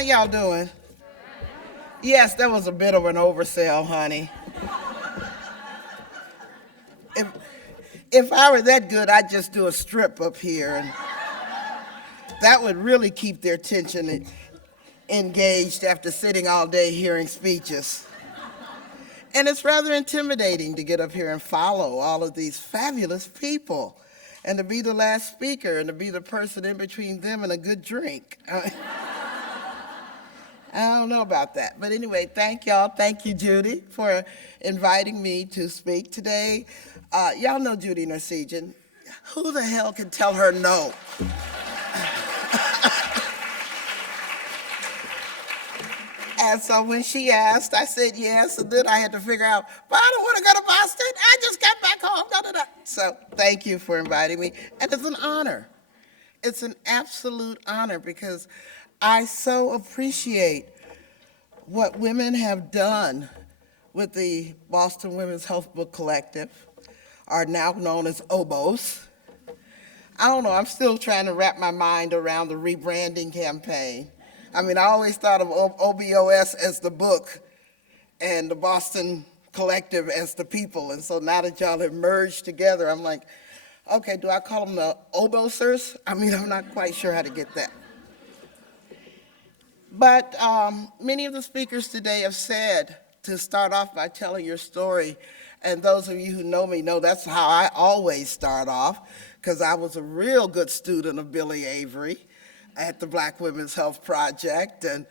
How y'all doing? Yes, that was a bit of an oversell, honey. If, if I were that good, I'd just do a strip up here, and that would really keep their attention engaged after sitting all day hearing speeches. And it's rather intimidating to get up here and follow all of these fabulous people and to be the last speaker and to be the person in between them and a good drink. I don't know about that. But anyway, thank y'all. Thank you, Judy, for inviting me to speak today. Y'all know Judy Narcegian. Who the hell can tell her no? And so when she asked, I said yes, and then I had to figure out, but I don't want to go to Boston. I just got back home. Da, da, da. So thank you for inviting me. And it's an honor. It's an absolute honor because I so appreciate what women have done with the Boston Women's Health Book Collective, are now known as OBOS. I don't know, I'm still trying to wrap my mind around the rebranding campaign. I mean, I always thought of OBOS as the book and the Boston Collective as the people. And so now that y'all have merged together, I'm like, okay, do I call them the OBOSers? I mean, I'm not quite sure how to get that. But many of the speakers today have said to start off by telling your story. And those of you who know me know that's how I always start off, because I was a real good student of Billy Avery at the Black Women's Health Project. And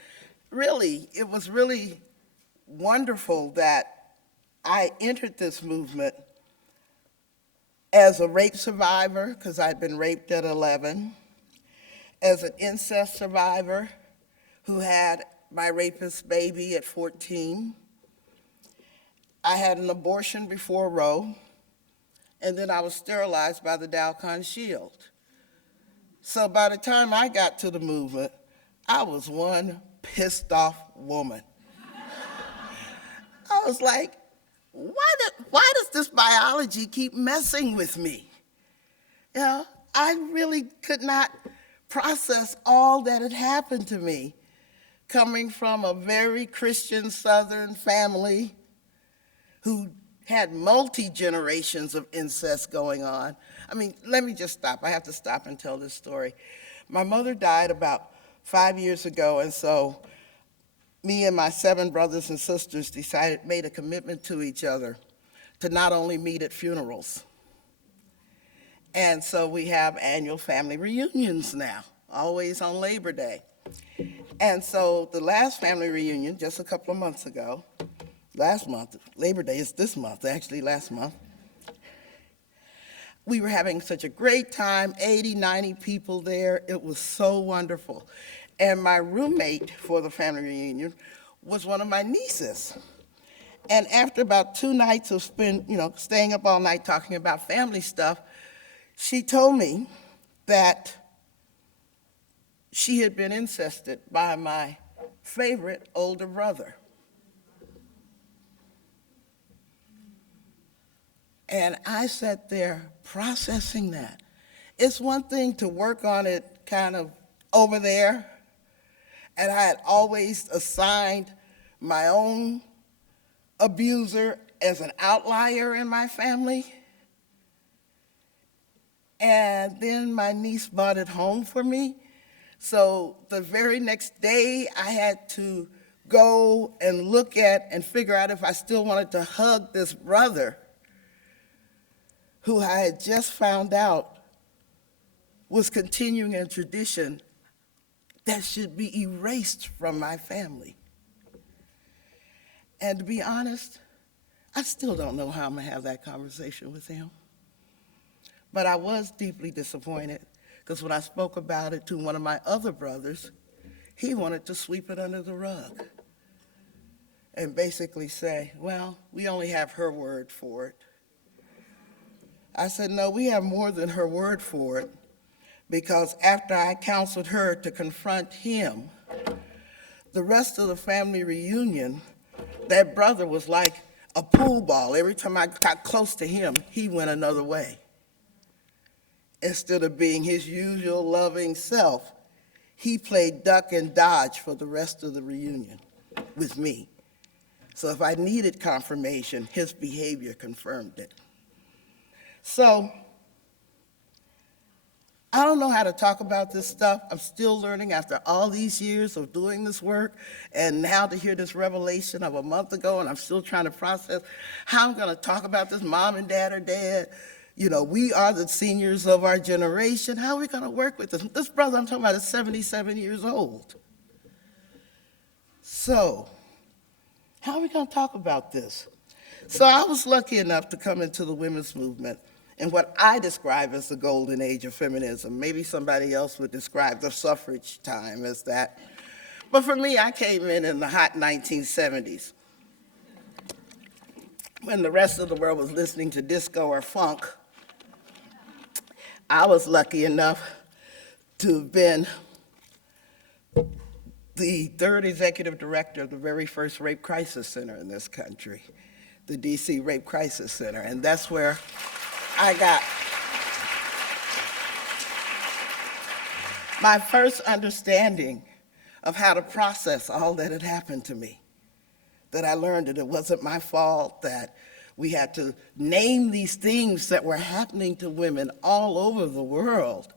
really, it was really wonderful that I entered this movement as a rape survivor, because I'd been raped at 11, as an incest survivor who had my rapist baby at 14. I had an abortion before Roe, and then I was sterilized by the Dalcon Shield. So by the time I got to the movement, I was one pissed off woman. I was like, why does this biology keep messing with me? You know, I really could not process all that had happened to me, coming from a very Christian Southern family who had multi-generations of incest going on. I mean, let me just stop. I have to stop and tell this story. My mother died about 5 years ago, and so me and my 7 brothers and sisters made a commitment to each other to not only meet at funerals. And so we have annual family reunions now, always on Labor Day. And so the last family reunion, just a couple of months ago, last month, Labor Day is this month, actually last month, we were having such a great time, 80, 90 people there. It was so wonderful. And my roommate for the family reunion was one of my nieces. And after about 2 nights of staying up all night talking about family stuff, she told me that she had been incested by my favorite older brother. And I sat there processing that. It's one thing to work on it kind of over there, and I had always assigned my own abuser as an outlier in my family. And then my niece brought it home for me. So the very next day, I had to go and look at and figure out if I still wanted to hug this brother who I had just found out was continuing a tradition that should be erased from my family. And to be honest, I still don't know how I'm gonna have that conversation with him. But I was deeply disappointed, because when I spoke about it to one of my other brothers, he wanted to sweep it under the rug and basically say, well, we only have her word for it. I said, no, we have more than her word for it, because after I counseled her to confront him, the rest of the family reunion, that brother was like a pool ball. Every time I got close to him, he went another way. Instead of being his usual loving self, he played duck and dodge for the rest of the reunion with me. So if I needed confirmation, his behavior confirmed it. So I don't know how to talk about this stuff. I'm still learning after all these years of doing this work, and now to hear this revelation of a month ago, and I'm still trying to process how I'm going to talk about this. Mom and dad are dead. You know, we are the seniors of our generation. How are we going to work with this? This brother I'm talking about is 77 years old. So how are we going to talk about this? So I was lucky enough to come into the women's movement in what I describe as the golden age of feminism. Maybe somebody else would describe the suffrage time as that. But for me, I came in the hot 1970s, when the rest of the world was listening to disco or funk. I was lucky enough to have been the third executive director of the very first rape crisis center in this country, the DC Rape Crisis Center, and that's where I got my first understanding of how to process all that had happened to me, that I learned that it wasn't my fault, that we had to name these things that were happening to women all over the world.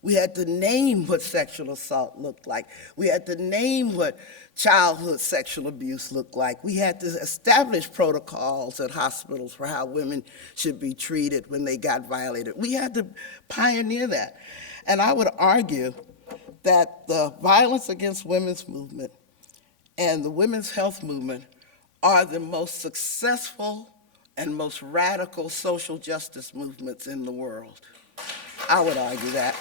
We had to name what sexual assault looked like. We had to name what childhood sexual abuse looked like. We had to establish protocols at hospitals for how women should be treated when they got violated. We had to pioneer that. And I would argue that the violence against women's movement and the women's health movement are the most successful and most radical social justice movements in the world. I would argue that.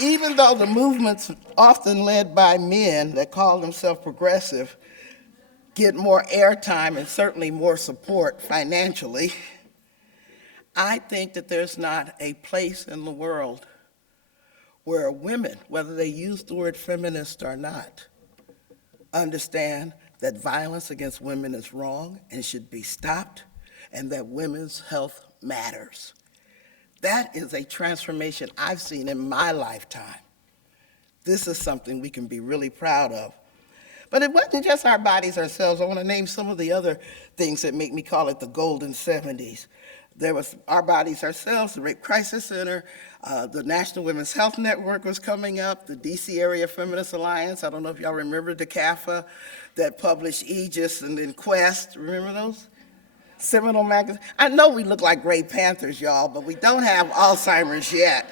Even though the movements often led by men that call themselves progressive get more airtime and certainly more support financially, I think that there's not a place in the world where women, whether they use the word feminist or not, understand that violence against women is wrong and should be stopped, and that women's health matters. That is a transformation I've seen in my lifetime. This is something we can be really proud of. But it wasn't just our bodies ourselves. I want to name some of the other things that make me call it the golden 70s. There was our bodies ourselves, the Rape Crisis Center, the National Women's Health Network was coming up, the DC Area Feminist Alliance. I don't know if y'all remember DeCAFA that published Aegis and then Quest. Remember those? Seminole magazine. I know we look like Gray Panthers, y'all, but we don't have Alzheimer's yet.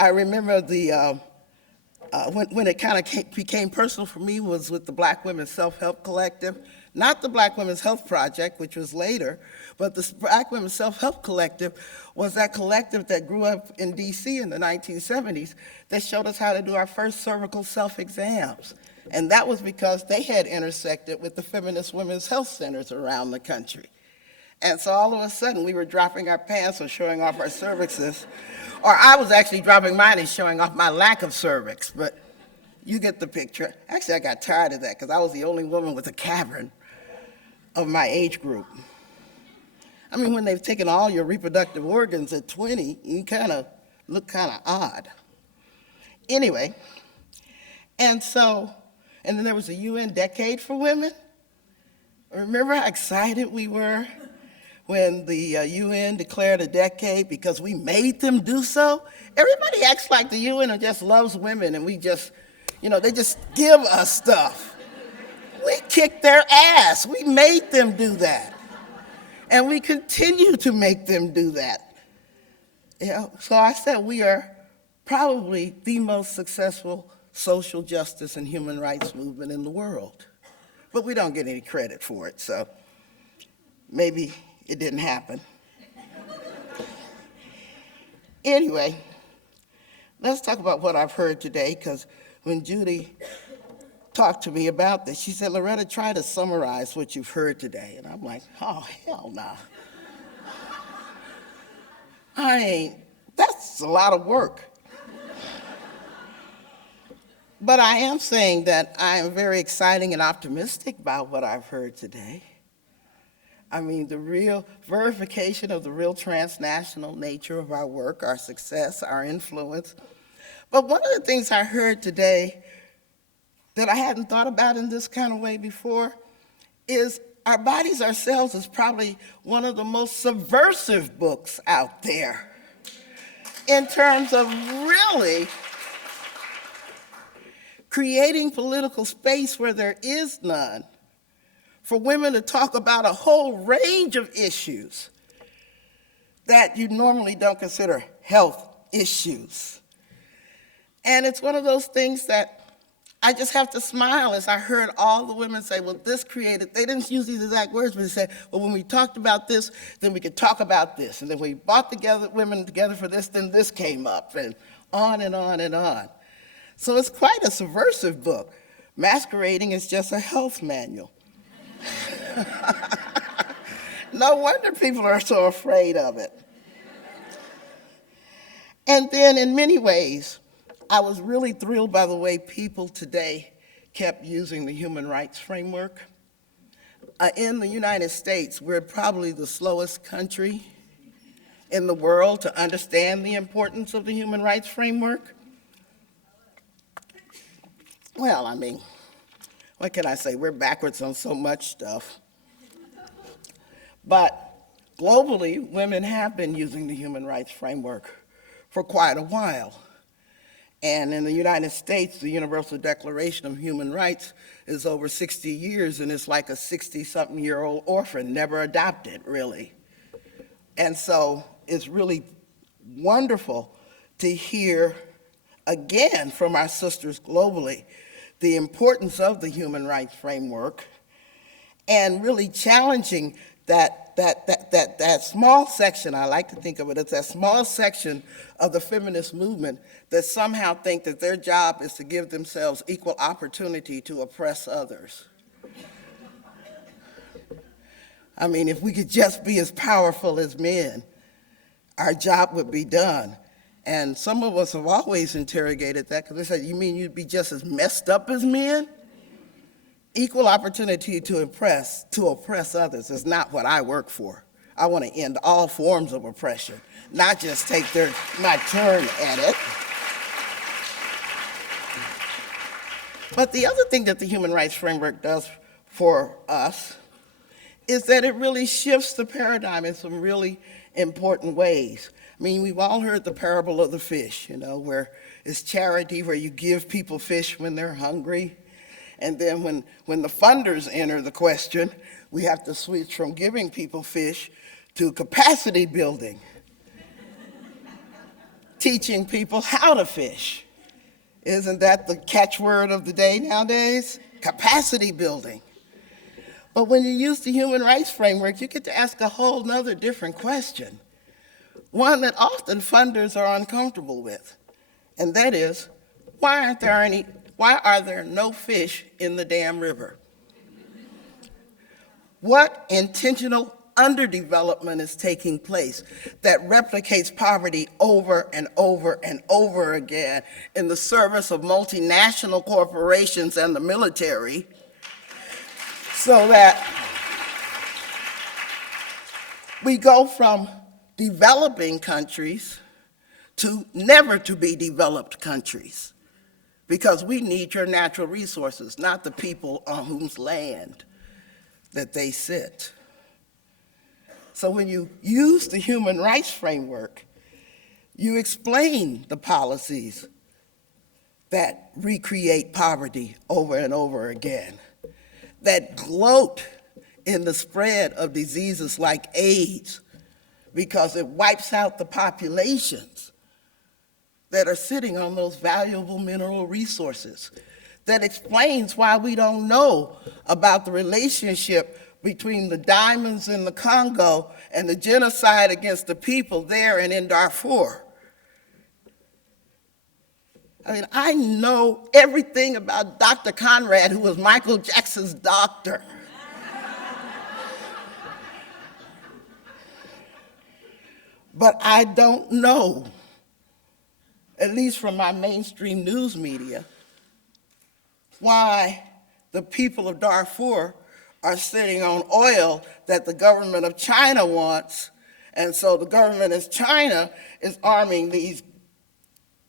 I remember when it kind of became personal for me was with the Black Women's Self-Help Collective. Not the Black Women's Health Project, which was later, but the Black Women's Self-Help Collective was that collective that grew up in DC in the 1970s that showed us how to do our first cervical self-exams. And that was because they had intersected with the feminist women's health centers around the country. And so all of a sudden we were dropping our pants or showing off our cervixes, or I was actually dropping mine and showing off my lack of cervix, but you get the picture. Actually, I got tired of that because I was the only woman with a cavern of my age group. I mean, when they've taken all your reproductive organs at 20, you kind of look kind of odd. Anyway, and then there was a UN Decade for Women. Remember how excited we were when the UN declared a decade because we made them do so? Everybody acts like the UN just loves women and we just, they just give us stuff. We kicked their ass. We made them do that. And we continue to make them do that. So I said we are probably the most successful social justice and human rights movement in the world. But we don't get any credit for it, so maybe it didn't happen. Anyway, let's talk about what I've heard today, because when Judy talked to me about this, she said, Loretta, try to summarize what you've heard today. And I'm like, oh, hell no. That's a lot of work. But I am saying that I am very excited and optimistic about what I've heard today. I mean, the real verification of the real transnational nature of our work, our success, our influence. But one of the things I heard today that I hadn't thought about in this kind of way before is Our Bodies, Ourselves is probably one of the most subversive books out there in terms of really creating political space where there is none, for women to talk about a whole range of issues that you normally don't consider health issues. And it's one of those things that I just have to smile as I heard all the women say, well, this created, they didn't use these exact words, but they said, well, when we talked about this, then we could talk about this. And then we brought women together for this, then this came up, and on and on and on. So it's quite a subversive book, masquerading as just a health manual. No wonder people are so afraid of it. And then in many ways, I was really thrilled by the way people today kept using the human rights framework. In the United States, we're probably the slowest country in the world to understand the importance of the human rights framework. Well, I mean, what can I say? We're backwards on so much stuff. But globally, women have been using the human rights framework for quite a while. And in the United States, the Universal Declaration of Human Rights is over 60 years, and it's like a 60-something-year-old orphan, never adopted, really. And so it's really wonderful to hear again from our sisters globally the importance of the human rights framework and really challenging that small section, I like to think of it as that small section of the feminist movement that somehow think that their job is to give themselves equal opportunity to oppress others. I mean, if we could just be as powerful as men, our job would be done. And some of us have always interrogated that because they said, you mean you'd be just as messed up as men? Equal opportunity to oppress others is not what I work for. I want to end all forms of oppression, not just take my turn at it. But the other thing that the human rights framework does for us is that it really shifts the paradigm in some really important ways. I mean, we've all heard the parable of the fish, where it's charity, where you give people fish when they're hungry. And then when the funders enter the question, we have to switch from giving people fish to capacity building, teaching people how to fish. Isn't that the catchword of the day nowadays? Capacity building. But when you use the human rights framework, you get to ask a whole nother different question, one that often funders are uncomfortable with, and that is, why are there no fish in the damn river? What intentional underdevelopment is taking place that replicates poverty over and over and over again in the service of multinational corporations and the military, so that we go from developing countries to never to be developed countries? Because we need your natural resources, not the people on whose land that they sit. So when you use the human rights framework, you explain the policies that recreate poverty over and over again, that gloat in the spread of diseases like AIDS because it wipes out the populations that are sitting on those valuable mineral resources, that explains why we don't know about the relationship between the diamonds in the Congo and the genocide against the people there and in Darfur. I mean, I know everything about Dr. Conrad, who was Michael Jackson's doctor. But I don't know, at least from my mainstream news media, why the people of Darfur are sitting on oil that the government of China wants. And so the government of China is arming these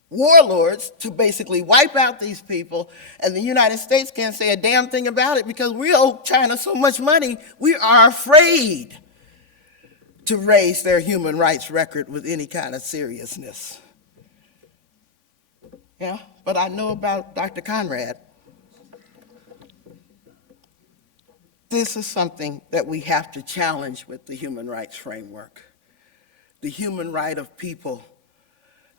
warlords to basically wipe out these people, and the United States can't say a damn thing about it because we owe China so much money, we are afraid to raise their human rights record with any kind of seriousness. Yeah, but I know about Dr. Conrad. This is something that we have to challenge with the human rights framework. The human right of people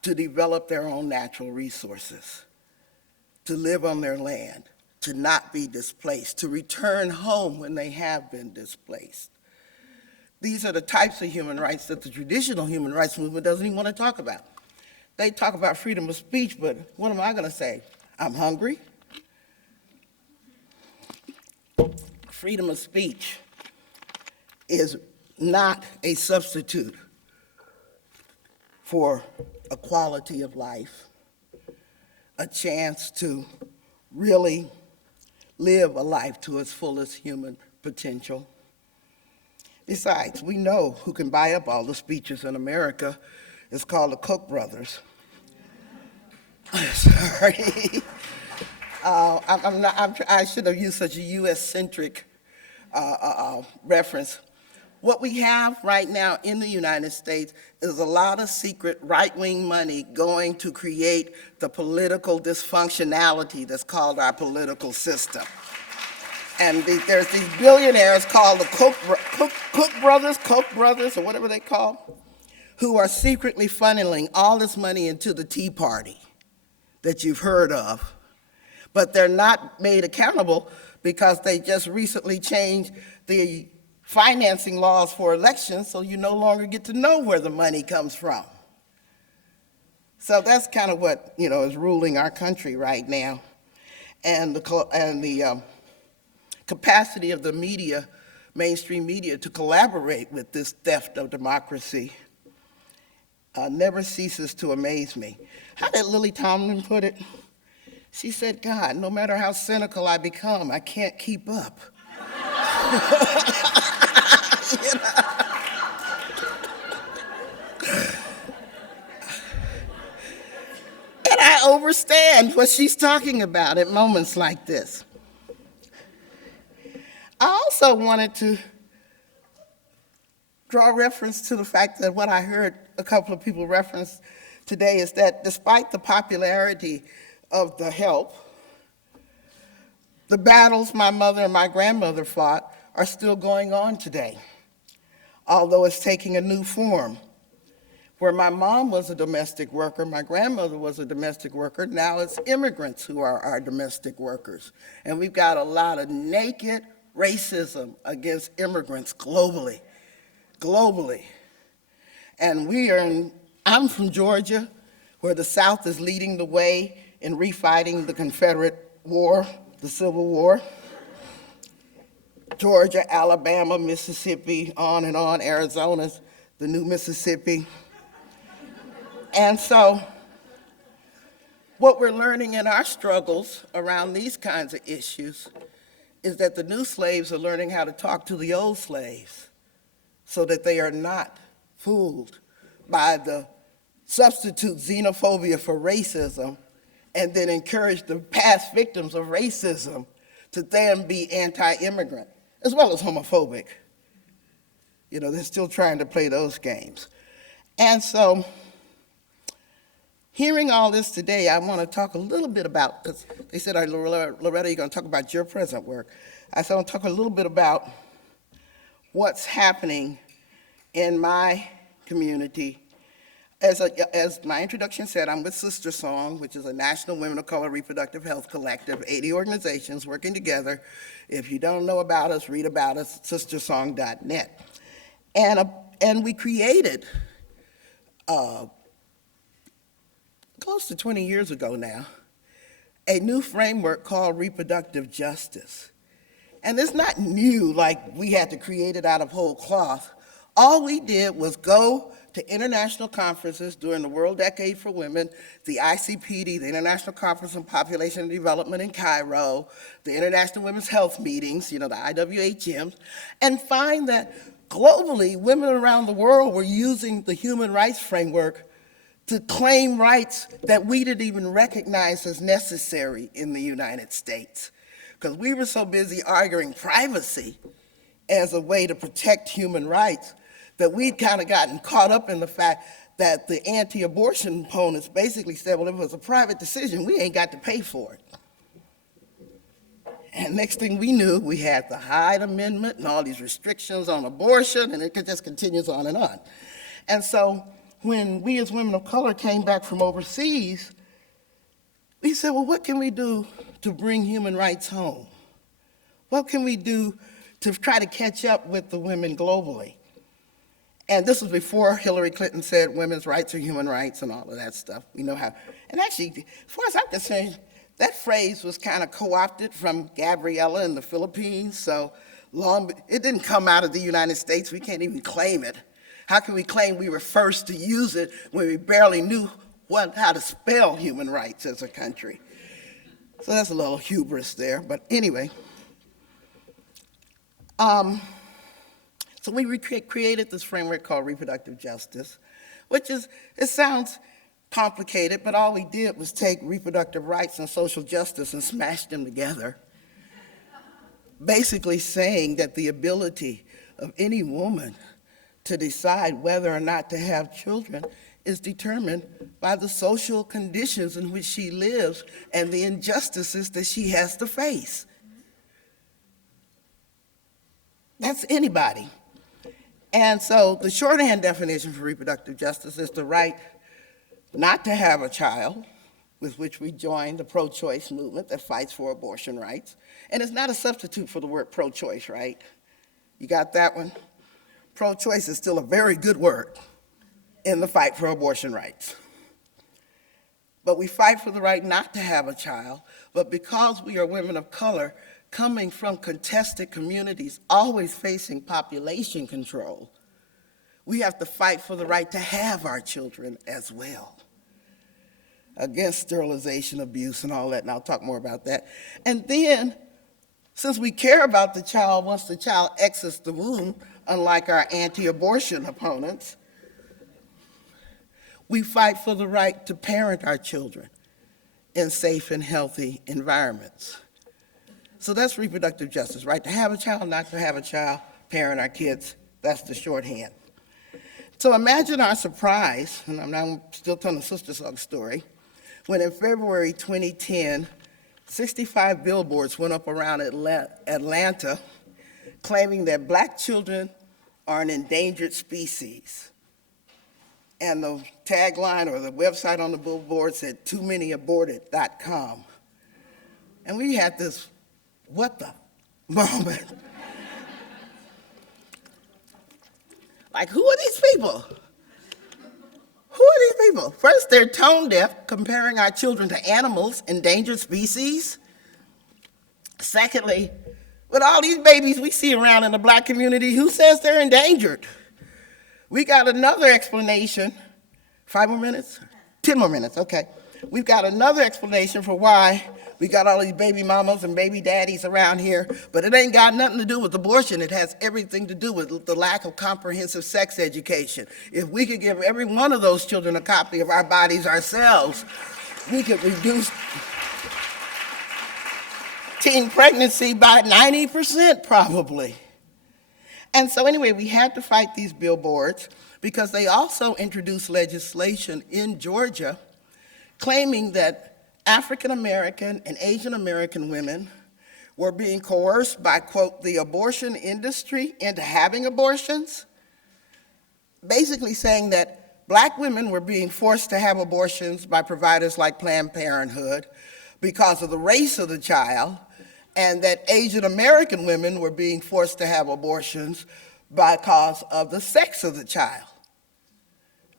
to develop their own natural resources, to live on their land, to not be displaced, to return home when they have been displaced. These are the types of human rights that the traditional human rights movement doesn't even want to talk about. They talk about freedom of speech, but what am I going to say? I'm hungry. Freedom of speech is not a substitute for a quality of life, a chance to really live a life to its fullest human potential. Besides, we know who can buy up all the speeches in America. It's called the Koch brothers. Sorry. I should have used such a US-centric reference. What we have right now in the United States is a lot of secret right-wing money going to create the political dysfunctionality that's called our political system. And there's these billionaires called the Koch brothers, or whatever they call, who are secretly funneling all this money into the Tea Party that you've heard of. But they're not made accountable because they just recently changed the financing laws for elections, so you no longer get to know where the money comes from. So that's kind of what is ruling our country right now, and the capacity of the media, mainstream media, to collaborate with this theft of democracy never ceases to amaze me. How did Lily Tomlin put it? She said, "God, no matter how cynical I become, I can't keep up." You know? And I understand what she's talking about at moments like this. I also wanted to draw reference to the fact that what I heard a couple of people reference today is that despite the popularity of the help, the battles my mother and my grandmother fought are still going on today, although it's taking a new form. Where my mom was a domestic worker, my grandmother was a domestic worker, now it's immigrants who are our domestic workers. And we've got a lot of naked racism against immigrants globally. And I'm from Georgia, where the South is leading the way in refighting the Confederate War, the Civil War. Georgia, Alabama, Mississippi, on and on, Arizona's the new Mississippi. And so what we're learning in our struggles around these kinds of issues is that the new slaves are learning how to talk to the old slaves so that they are not fooled by the substitute xenophobia for racism and then encourage the past victims of racism to then be anti-immigrant, as well as homophobic. They're still trying to play those games. And so, hearing all this today, I want to talk a little bit about, because they said, Loretta, you're going to talk about your present work. I said, I want to talk a little bit about what's happening in my community. As my introduction said, I'm with SisterSong, which is a national women of color reproductive health collective, 80 organizations working together. If you don't know about us, read about us at sistersong.net. And we created, close to 20 years ago now, a new framework called reproductive justice. And it's not new, like we had to create it out of whole cloth. All we did was go to international conferences during the World Decade for Women, the ICPD, the International Conference on Population and Development in Cairo, the International Women's Health Meetings, the IWHMs, and find that globally, women around the world were using the human rights framework to claim rights that we didn't even recognize as necessary in the United States. Because we were so busy arguing privacy as a way to protect human rights that we'd kind of gotten caught up in the fact that the anti-abortion opponents basically said, well, if it was a private decision, we ain't got to pay for it. And next thing we knew, we had the Hyde Amendment and all these restrictions on abortion, and it just continues on and on. And so when we as women of color came back from overseas, we said, well, what can we do to bring human rights home? What can we do to try to catch up with the women globally? And this was before Hillary Clinton said women's rights are human rights and all of that stuff. We know how. And actually, as far as I'm concerned, that phrase was kind of co-opted from Gabriela in the Philippines. So it didn't come out of the United States. We can't even claim it. How can we claim we were first to use it when we barely knew how to spell human rights as a country? So that's a little hubris there. But anyway. So we created this framework called reproductive justice, which it sounds complicated, but all we did was take reproductive rights and social justice and smash them together. Basically saying that the ability of any woman to decide whether or not to have children is determined by the social conditions in which she lives and the injustices that she has to face. That's anybody. And so the shorthand definition for reproductive justice is the right not to have a child, with which we joined the pro-choice movement that fights for abortion rights. And it's not a substitute for the word pro-choice, right? You got that one? Pro-choice is still a very good word in the fight for abortion rights. But we fight for the right not to have a child, but because we are women of color, coming from contested communities, always facing population control, we have to fight for the right to have our children as well, against sterilization, abuse, and all that, and I'll talk more about that. And then, since we care about the child once the child exits the womb, unlike our anti-abortion opponents, we fight for the right to parent our children in safe and healthy environments. So that's reproductive justice, right? To have a child, not to have a child, parent our kids, that's the shorthand. So imagine our surprise, and I'm still telling the SisterSong story, when in February 2010, 65 billboards went up around Atlanta claiming that Black children are an endangered species. And the tagline or the website on the billboard said, toomany-aborted.com. And we had this what the moment. Like, who are these people? Who are these people? First, they're tone deaf, comparing our children to animals, endangered species. Secondly, with all these babies we see around in the Black community, who says they're endangered? We got another explanation. 5 more minutes? 10 more minutes, okay. We've got another explanation for why we got all these baby mamas and baby daddies around here, but it ain't got nothing to do with abortion. It has everything to do with the lack of comprehensive sex education. If we could give every one of those children a copy of our bodies ourselves, we could reduce teen pregnancy by 90% probably. And so anyway, we had to fight these billboards because they also introduced legislation in Georgia claiming that African American and Asian American women were being coerced by, quote, the abortion industry into having abortions, basically saying that Black women were being forced to have abortions by providers like Planned Parenthood because of the race of the child, and that Asian American women were being forced to have abortions because of the sex of the child.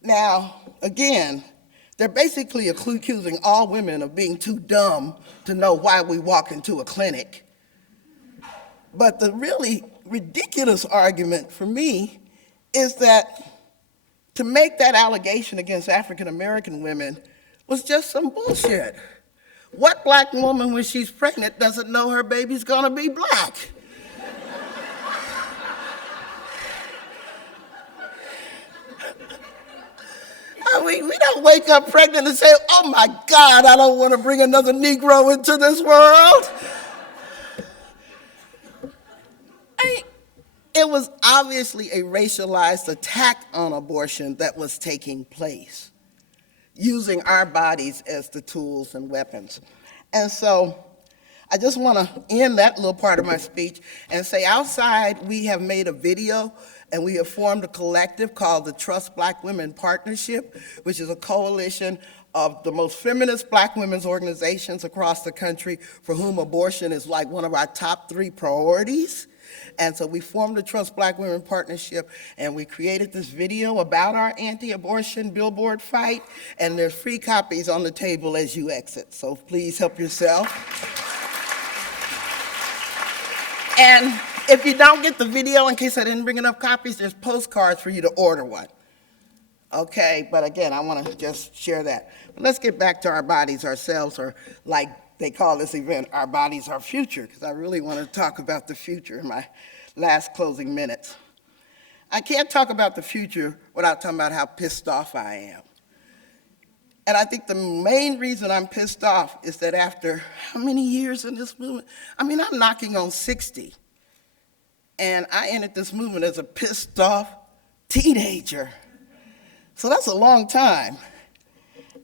Now, again, they're basically accusing all women of being too dumb to know why we walk into a clinic. But the really ridiculous argument for me is that to make that allegation against African American women was just some bullshit. What black woman, when she's pregnant, doesn't know her baby's gonna be black? We don't wake up pregnant and say, oh my God, I don't want to bring another Negro into this world. It was obviously a racialized attack on abortion that was taking place, using our bodies as the tools and weapons. And so I just want to end that little part of my speech and say outside we have made a video and we have formed a collective called the Trust Black Women Partnership, which is a coalition of the most feminist black women's organizations across the country for whom abortion is like one of our top 3 priorities. And so we formed the Trust Black Women Partnership, and we created this video about our anti-abortion billboard fight, and there's free copies on the table as you exit, so please help yourself. And if you don't get the video, in case I didn't bring enough copies, there's postcards for you to order one. Okay, but again, I want to just share that. But let's get back to our bodies, ourselves, or like they call this event, Our Bodies, Our Future, because I really want to talk about the future in my last closing minutes. I can't talk about the future without talking about how pissed off I am. And I think the main reason I'm pissed off is that after how many years in this movement? I mean, I'm knocking on 60. And I entered this movement as a pissed off teenager. So that's a long time.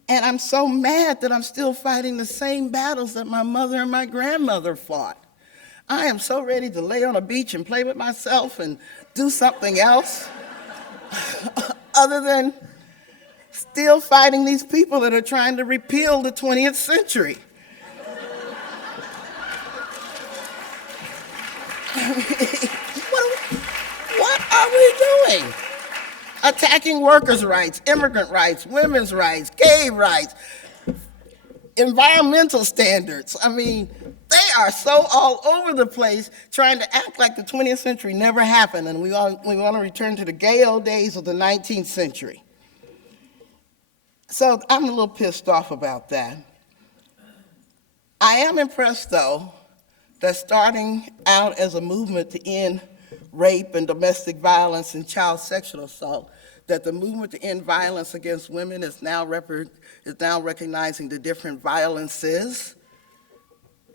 And I'm so mad that I'm still fighting the same battles that my mother and my grandmother fought. I am so ready to lay on a beach and play with myself and do something else other than still fighting these people that are trying to repeal the 20th century. What are we doing? Attacking workers' rights, immigrant rights, women's rights, gay rights, environmental standards. I mean, they are so all over the place trying to act like the 20th century never happened, and we want to return to the gay old days of the 19th century. So I'm a little pissed off about that. I am impressed, though, that starting out as a movement to end rape and domestic violence and child sexual assault, that the movement to end violence against women is now recognizing the different violences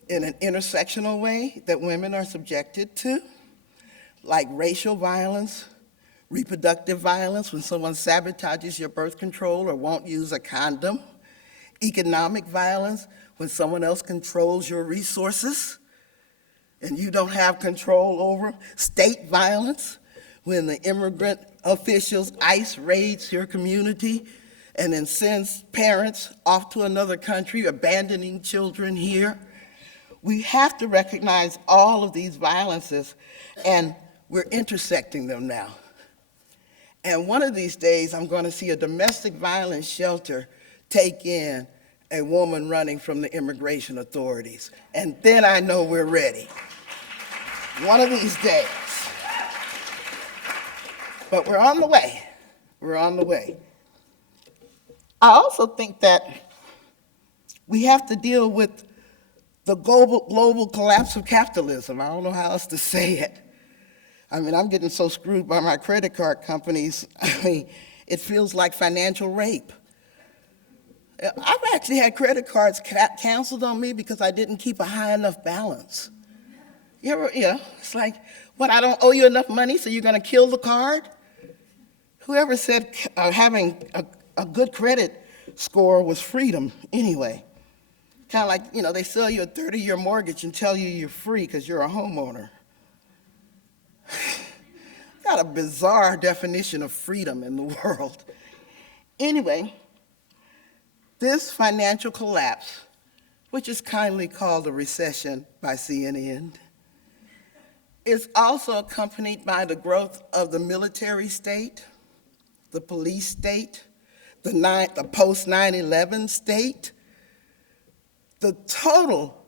in an intersectional way that women are subjected to, like racial violence, reproductive violence when someone sabotages your birth control or won't use a condom, economic violence when someone else controls your resources and you don't have control over them, state violence when the immigrant officials, ICE raids your community and then sends parents off to another country, abandoning children here. We have to recognize all of these violences, and we're intersecting them now. And one of these days, I'm going to see a domestic violence shelter take in a woman running from the immigration authorities. And then I know we're ready. One of these days. But we're on the way. We're on the way. I also think that we have to deal with the global collapse of capitalism. I don't know how else to say it. I mean, I'm getting so screwed by my credit card companies. I mean, it feels like financial rape. I've actually had credit cards canceled on me because I didn't keep a high enough balance. It's like, what, I don't owe you enough money, so you're gonna kill the card? Whoever said having a good credit score was freedom anyway. Kind of like, they sell you a 30-year mortgage and tell you you're free because you're a homeowner. Got a bizarre definition of freedom in the world. Anyway, this financial collapse, which is kindly called a recession by CNN, is also accompanied by the growth of the military state, the police state, the post 9/11 state, the total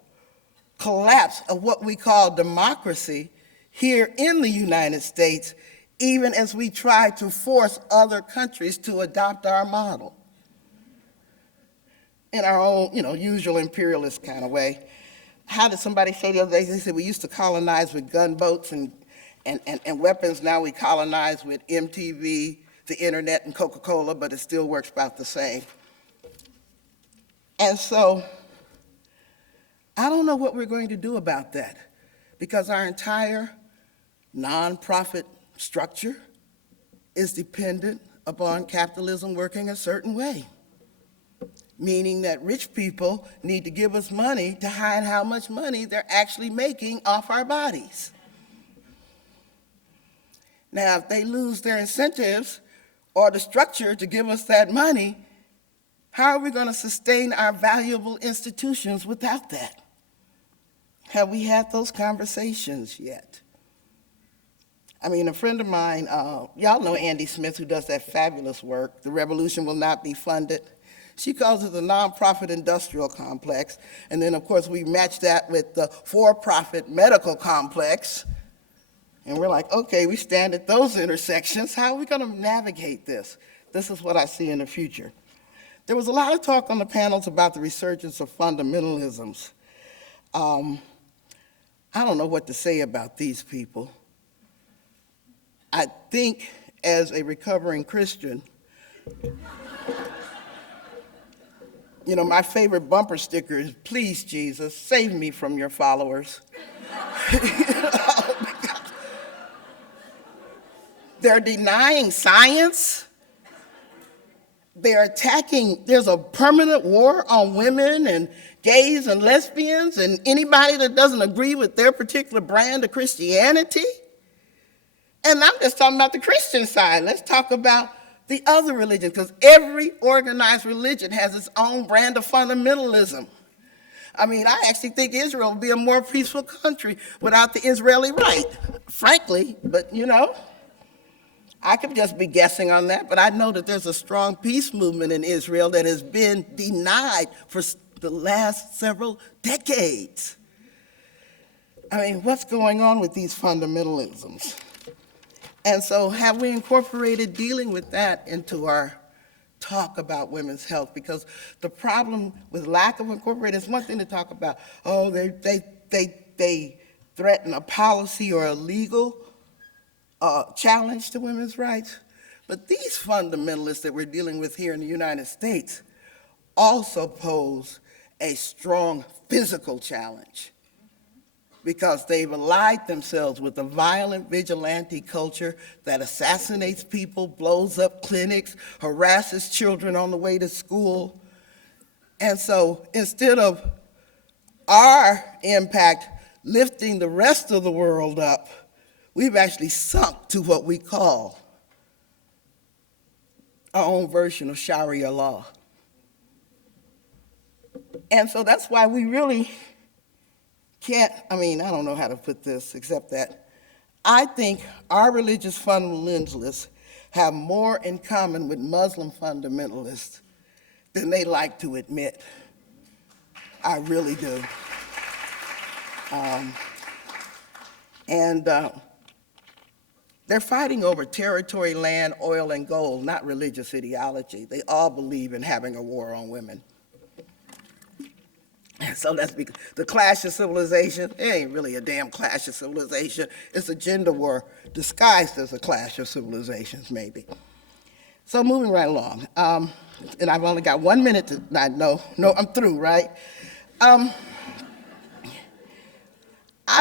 collapse of what we call democracy here in the United States even as we try to force other countries to adopt our model in our own, usual imperialist kind of way. How did somebody say the other day? They said we used to colonize with gunboats and weapons. Now we colonize with MTV, the internet, and Coca-Cola, but it still works about the same. And so I don't know what we're going to do about that, because our entire nonprofit structure is dependent upon capitalism working a certain way, meaning that rich people need to give us money to hide how much money they're actually making off our bodies. Now, if they lose their incentives or the structure to give us that money, how are we going to sustain our valuable institutions without that? Have we had those conversations yet? I mean, a friend of mine, y'all know Andy Smith, who does that fabulous work, The Revolution Will Not Be Funded. She calls it the nonprofit industrial complex. And then, of course, we match that with the for-profit medical complex. And we're like, okay, we stand at those intersections. How are we going to navigate this? This is what I see in the future. There was a lot of talk on the panels about the resurgence of fundamentalisms. I don't know what to say about these people. I think as a recovering Christian, my favorite bumper sticker is, "Please, Jesus, save me from your followers." They're denying science. They're attacking, there's a permanent war on women and gays and lesbians and anybody that doesn't agree with their particular brand of Christianity. And I'm just talking about the Christian side. Let's talk about the other religions, because every organized religion has its own brand of fundamentalism. I mean, I actually think Israel would be a more peaceful country without the Israeli right, frankly, but I could just be guessing on that, but I know that there's a strong peace movement in Israel that has been denied for the last several decades. I mean, what's going on with these fundamentalisms? And so have we incorporated dealing with that into our talk about women's health? Because the problem with lack of incorporation is one thing to talk about, they threaten a policy or a legal challenge to women's rights. But these fundamentalists that we're dealing with here in the United States also pose a strong physical challenge, because they've allied themselves with a violent vigilante culture that assassinates people, blows up clinics, harasses children on the way to school. And so instead of our impact lifting the rest of the world up, we've actually sunk to what we call our own version of Sharia law. And so that's why we really can't, I don't know how to put this, except that I think our religious fundamentalists have more in common with Muslim fundamentalists than they like to admit. I really do. They're fighting over territory, land, oil, and gold, not religious ideology. They all believe in having a war on women. So that's because the clash of civilization, it ain't really a damn clash of civilization. It's a gender war disguised as a clash of civilizations, maybe. So moving right along, and I've only got 1 minute to, no, I'm through, right? I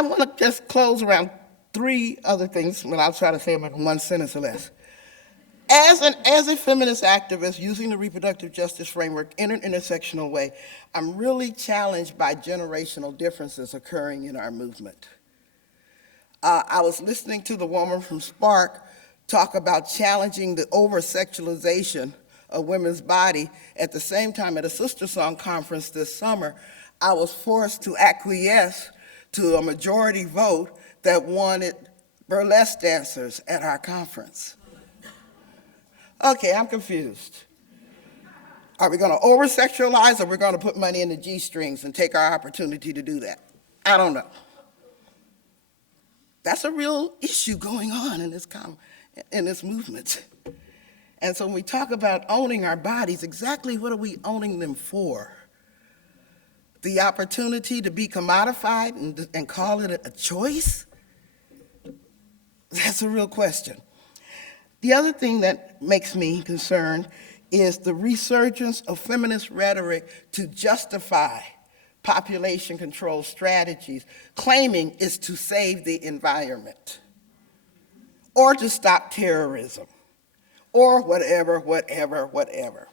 want to just close around 3 other things, but I'll try to say them in 1 sentence or less. As a feminist activist using the reproductive justice framework in an intersectional way, I'm really challenged by generational differences occurring in our movement. I was listening to the woman from Spark talk about challenging the over-sexualization of women's body. At the same time, at a SisterSong conference this summer, I was forced to acquiesce to a majority vote that wanted burlesque dancers at our conference. Okay, I'm confused. Are we going to over-sexualize, or are we going to put money in the G-strings and take our opportunity to do that? I don't know. That's a real issue going on in in this movement. And so when we talk about owning our bodies, exactly what are we owning them for? The opportunity to be commodified and call it a choice? That's a real question. The other thing that makes me concerned is the resurgence of feminist rhetoric to justify population control strategies, claiming it's to save the environment, or to stop terrorism, or whatever.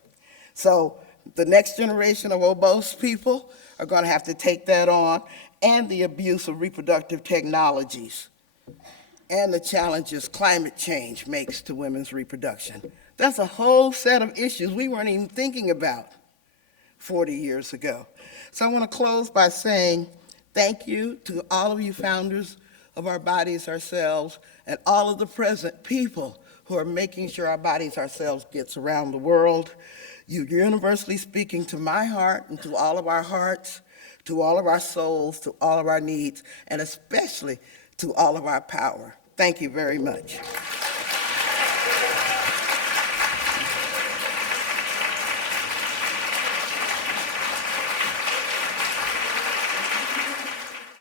So the next generation of robust people are going to have to take that on, and the abuse of reproductive technologies, and the challenges climate change makes to women's reproduction. That's a whole set of issues we weren't even thinking about 40 years ago. So I want to close by saying thank you to all of you founders of Our Bodies Ourselves and all of the present people who are making sure Our Bodies Ourselves gets around the world. You're universally speaking to my heart and to all of our hearts, to all of our souls, to all of our needs, and especially to all of our power. Thank you very much.